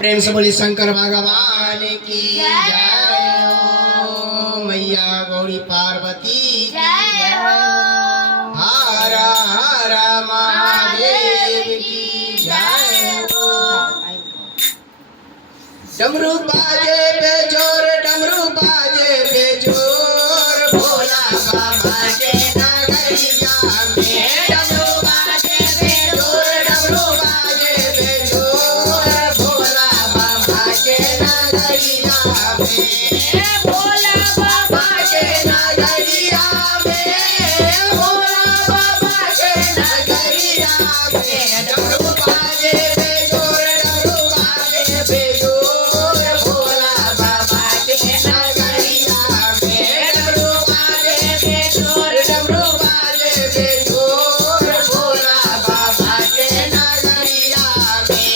प्रेम से बोली शंकर भगवान की जय हो। मैया गौरी पार्वती जय हो। हर हर महादेव की जय हो। डमरू बाजे बेजोर, डमरू बाजे बेजोर, भोला बाबा के नगरिया में डमरू बाजे बेजोर, डमरू बाजे बेजोर, भोला बाबा के नगरिया में, भोला बाबा के नगरिया में, भोला बाबा के नगरिया में, डमरू बाजे बेजोर, डमरू बाजे बेजोर, भोला बाबा के नगरिया में, डमरू बाजे बेजोर, डमरू बाजे बेजोर, भोला बाबा के नगरिया में,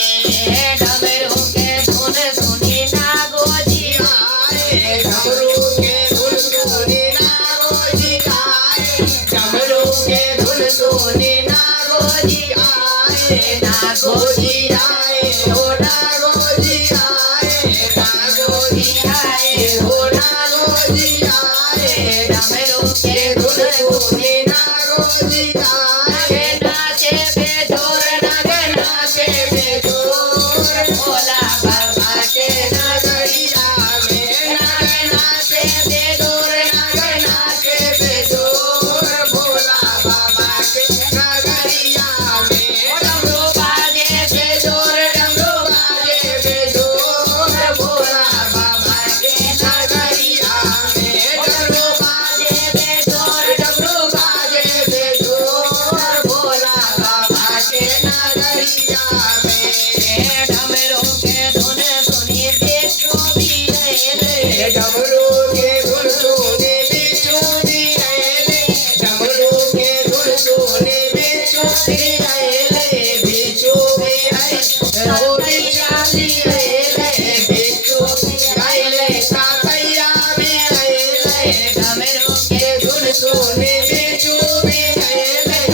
डमरू के धुन सुनी नागोजी आए, डमरू के धुन सुनी नागोजी आए, डमरू के धुन सुनी नागोजी आए, नागोजी आए हो, नागोजी आए, नागोजी आए हो, नागोजी आए, डमरू के धुन सुनी नागोजी आए, नाचे बेजोर नग नाचे बेजोर, भोला बाबा के नगरिया में, नग नाचे बेजोर, नग नाचे बेजोर, भोला बाबा के नगरिया में, डमरू बाजे बेजोर, डमरू बाजे बेजोर, भोला बाबा के नगरिया में, डमरू बाजे बेजोर, डमरू बाजे बेजोर, भोला बाबा के नगरिया में, डमरू के धुन सुनी बिच्छू भी रहे, डमरू के धुन सुनी बिच्छू भी रहे, डमरू के धुन सुनी बिच्छू भी रहे, बिच्छू भी रहे, रोटी चाली रहे, बिच्छू भी रहे, साथैया भी रहे, डमरू के धुन सुनी बिच्छू भी रहे,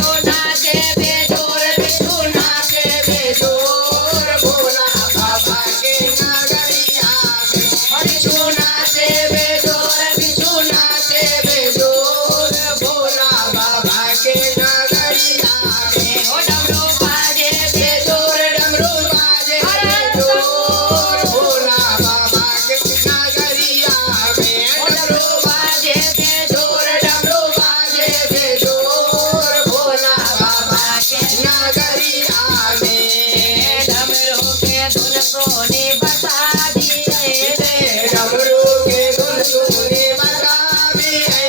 तो नाचे बेजोर, बिच्छू नाचे बेजोर, भोला बाबा के नगरिया में, बिच्छू नाचे बेजोर, बिच्छू नाचे बेजोर, भोला बाबा के नगरिया में, ओ डमरू बाजे बेजोर, डमरू बाजे बेजोर, भोला बाबा के नगरिया में, डमरू बाजे बेजोर, डमरू बाजे बेजोर, भोला बाबा के नगरिया में, डमरू के धुन सोनी बसा दिए, डमरू के धुन सोनी बसा दिए,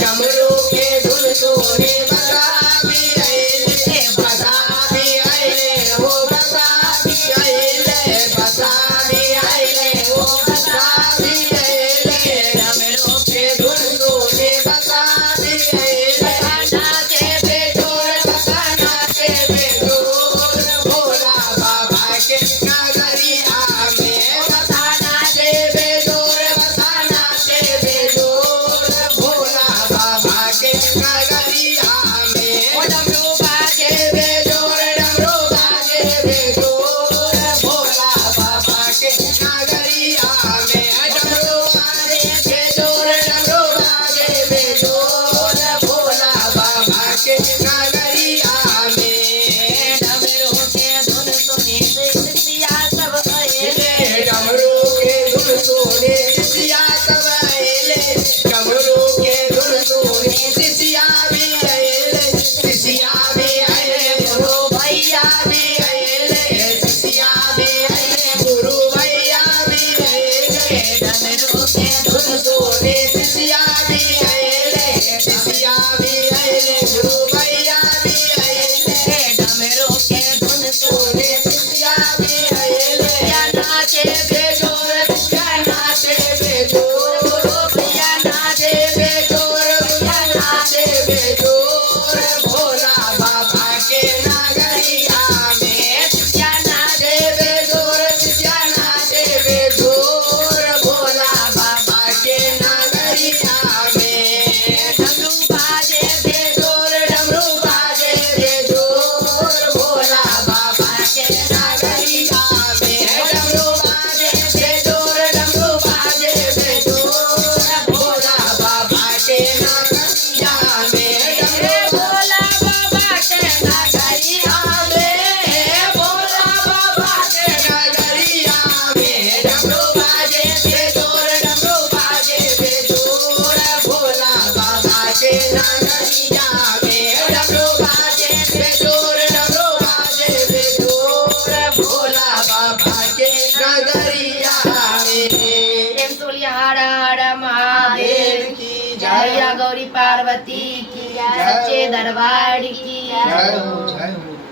डमरू के धुन सोनी बसा दिए, बसा दिए हो, बसा दिए, बसा दिए हो, बसा दिए, डमरू के धुन सोनी बसा दिए, नाचे बेजोर, नाचे बेजोर, भोला बाबा के नगरिया गौरी पार्वती की जय, सच्चे दरबार की जय हो जय हो।